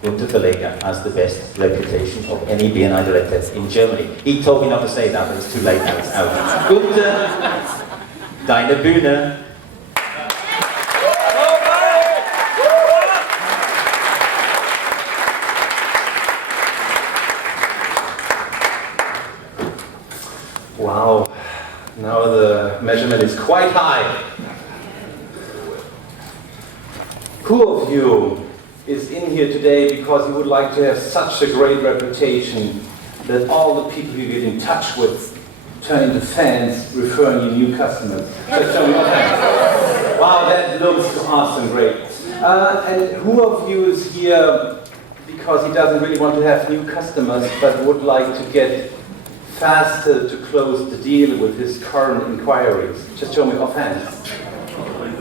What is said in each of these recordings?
Gunter Verleger has the best reputation of any BNI director in Germany. He told me not to say that, but it's too late now, it's out. Gunter, deine Bühne. Wow, now the measurement is quite high. Who of you is in here today because you would like to have such a great reputation that all the people you get in touch with turn into fans, referring you new customers? Just show me your hands. Wow, that looks awesome, great. And who of you is here because he doesn't really want to have new customers but would like to get faster to close the deal with his current inquiries? Just show me offhand.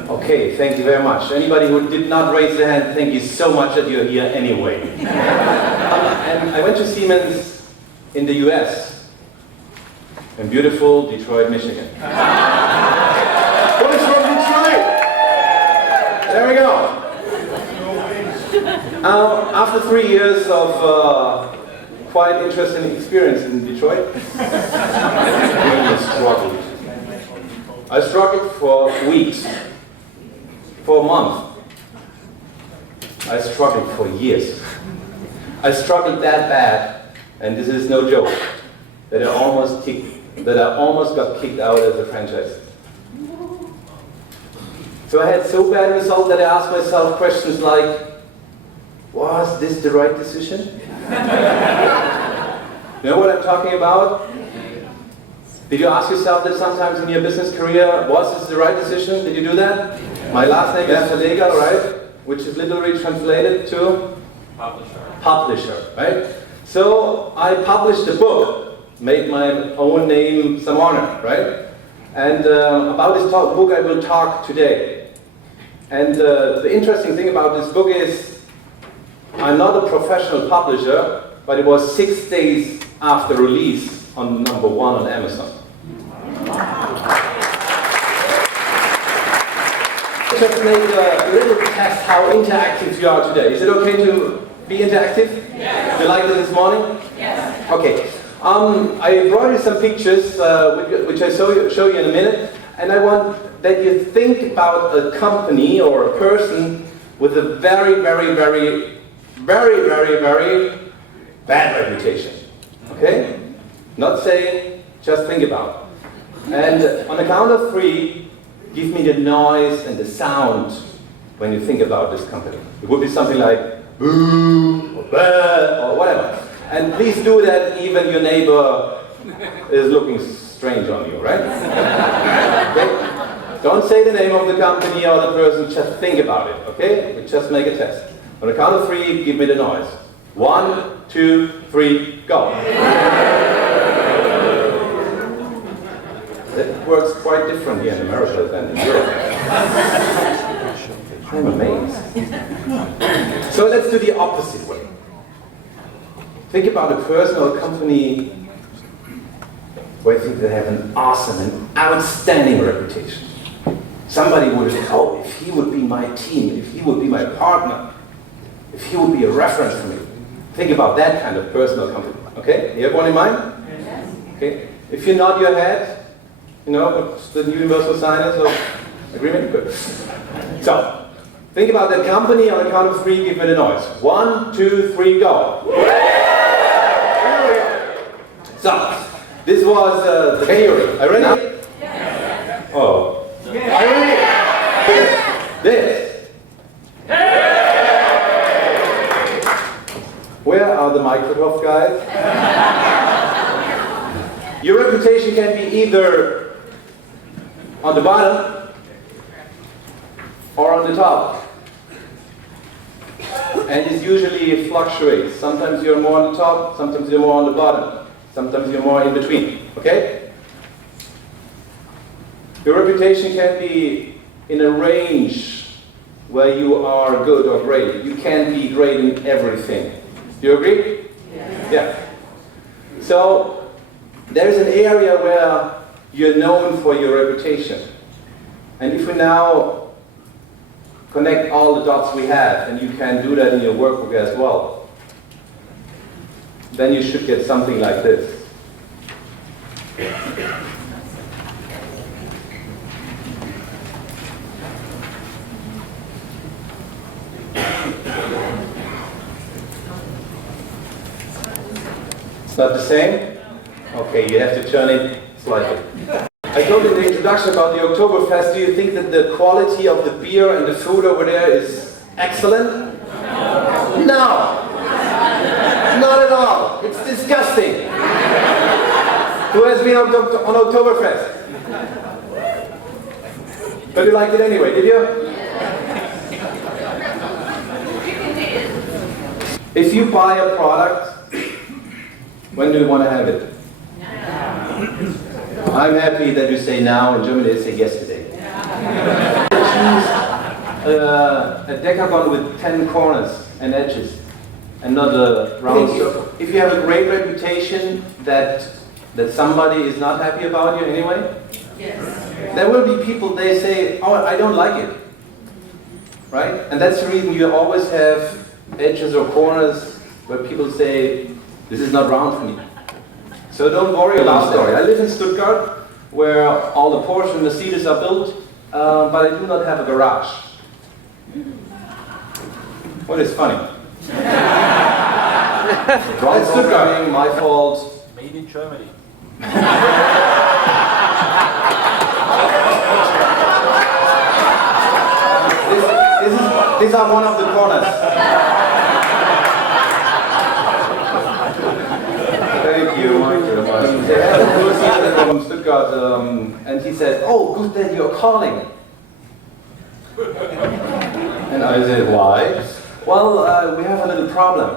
Okay, thank you very much. Anybody who did not raise their hand, thank you so much that you're here anyway. And I went to Siemens in the US, in beautiful Detroit, Michigan. What is from Detroit? There we go. After 3 years of quite interesting experience in Detroit, I really struggled. I struggled for weeks, for a month. I struggled for years. I struggled that bad, and this is no joke, that I almost got kicked out as a franchise. So I had so bad results that I asked myself questions like, was this the right decision? You know what I'm talking about? Did you ask yourself that sometimes in your business career, was this the right decision? Did you do that? My last name is Verleger, right? Which is literally translated to? Publisher. Publisher, right? So I published a book, made my own name some honor, right? And about this book I will talk today. And the interesting thing about this book is, I'm not a professional publisher, but it was 6 days after release on #1 on Amazon. Just make a little test how interactive you are today. Is it okay to be interactive? Yes. You like this morning? Yes. Okay. I brought you some pictures, which I show you in a minute, and I want that you think about a company or a person with a very, very, very, very, very, very bad reputation. Okay? Not saying, just think about it. And on the count of 3, give me the noise and the sound when you think about this company. It would be something like boo or bah or whatever. And please do that even your neighbor is looking strange on you, right? Okay? Don't say the name of the company or the person, just think about it, okay? We just make a test. On the count of 3, give me the noise. 1, 2, 3, go. That works quite different here in America than in Europe. I'm amazed. So let's do the opposite way. Think about a person or a company where I think they have an awesome and outstanding reputation. Somebody would say, oh, if he would be my team, if he would be my partner, if he would be a reference for me. Think about that kind of person or company. Okay? You have one in mind? Yes. Okay. If you nod your head, you know what the universal sign is of agreement? Good. So, think about that company. On the count of 3, give me the noise. 1, 2, 3, go. So, this was the theory. Are you ready? Yes. Oh. Yes. Are you ready? This. Where are the Microsoft guys? Your reputation can be either on the bottom or on the top. And it usually fluctuates. Sometimes you're more on the top, sometimes you're more on the bottom. Sometimes you're more in between, okay? Your reputation can be in a range where you are good or great. You can't be great in everything. Do you agree? Yes. Yeah. So, there's an area where you're known for your reputation. And if we now connect all the dots we have, and you can do that in your workbook as well, then you should get something like this. It's not the same? Okay, you have to turn it slightly. I told you in the introduction about the Oktoberfest. Do you think that the quality of the beer and the food over there is excellent? No! Not at all. It's disgusting. Who has been on Oktoberfest? But you liked it anyway, did you? If you buy a product, when do you want to have it? I'm happy that you say now. In Germany they say yesterday. Choose a decagon with 10 corners and edges, and not a round circle. If you have a great reputation that somebody is not happy about you anyway, yes. There will be people, they say, oh, I don't like it. Right? And that's the reason you always have edges or corners where people say, this is not round for me. So don't worry about that. I live in Stuttgart, where all the Porsche and Mercedes are built, but I do not have a garage. What is funny? Wrong Stuttgart, my fault. Made in Germany. These are one of the corners. Thank you. They had a person from Stuttgart, and he said, "Oh, good that you're calling." And I said, "Why?" "Well, we have a little problem."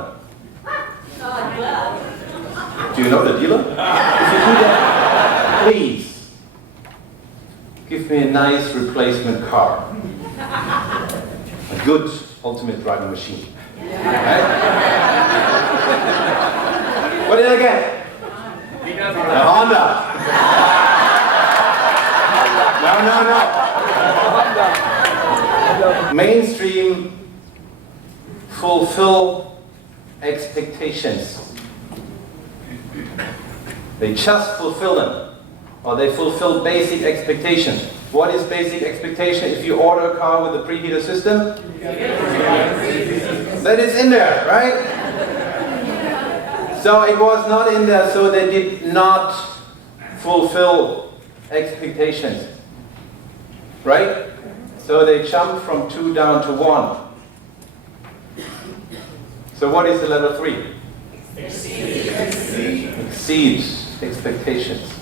"Do you know the dealer?" "If you do that, please give me a nice replacement car, a good ultimate driving machine." Right? What did I get? A Honda. No. Mainstream fulfill expectations. They just fulfill them, or they fulfill basic expectations. What is basic expectation? If you order a car with a preheater system, that is in there, right? So it was not in there, so they did not fulfill expectations, right? So they jumped from 2 down to 1. So what is the level 3? Exceed expectations.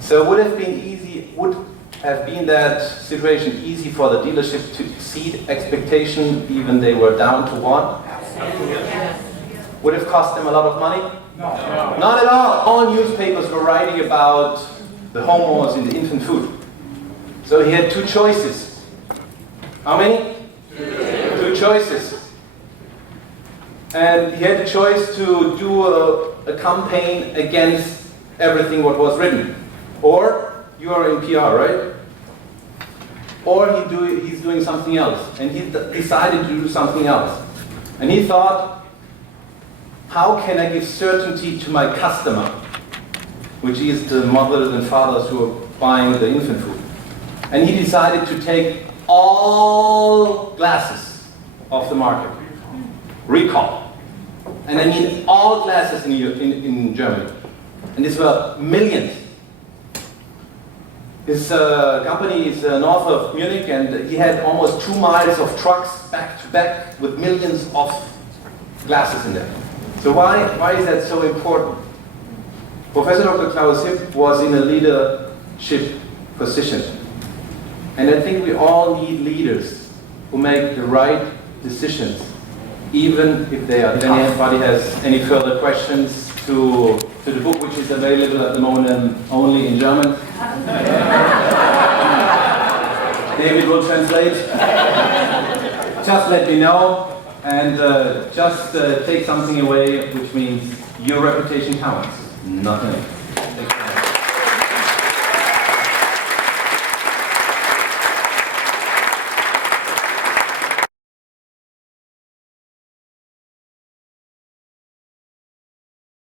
So would have been that situation easy for the dealership to exceed expectation even they were down to 1? Would have cost them a lot of money? No. Not at all. All newspapers were writing about the homeowners in the infant food. So he had 2 choices. How many? 2 choices. And he had the choice to do a campaign against everything what was written. Or, you are in PR, right? Or he's doing something else. And he decided to do something else. And he thought, how can I give certainty to my customer, which is the mothers and fathers who are buying the infant food? And he decided to take all glasses off the market. Recall. And I mean all glasses in Germany. And these were millions. His company is north of Munich, and he had almost 2 miles of trucks back to back with millions of glasses in there. So why is that so important? Professor Dr. Klaus Hipp was in a leadership position. And I think we all need leaders who make the right decisions, even if they are. If anybody has any further questions to the book, which is available at the moment only in German. David will translate. Just let me know. And just take something away, which means your reputation counts, nothing else.